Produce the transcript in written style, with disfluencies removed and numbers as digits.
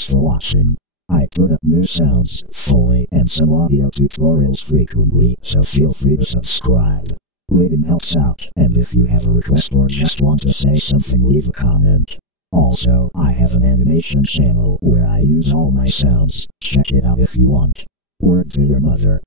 Thanks for watching. I put up new sounds, Foley, and some audio tutorials frequently, so feel free to subscribe. Rating helps out, and if you have a request or just want to say something, leave a comment. Also, I have an animation channel where I use all my sounds. Check it out if you want. Word to your mother.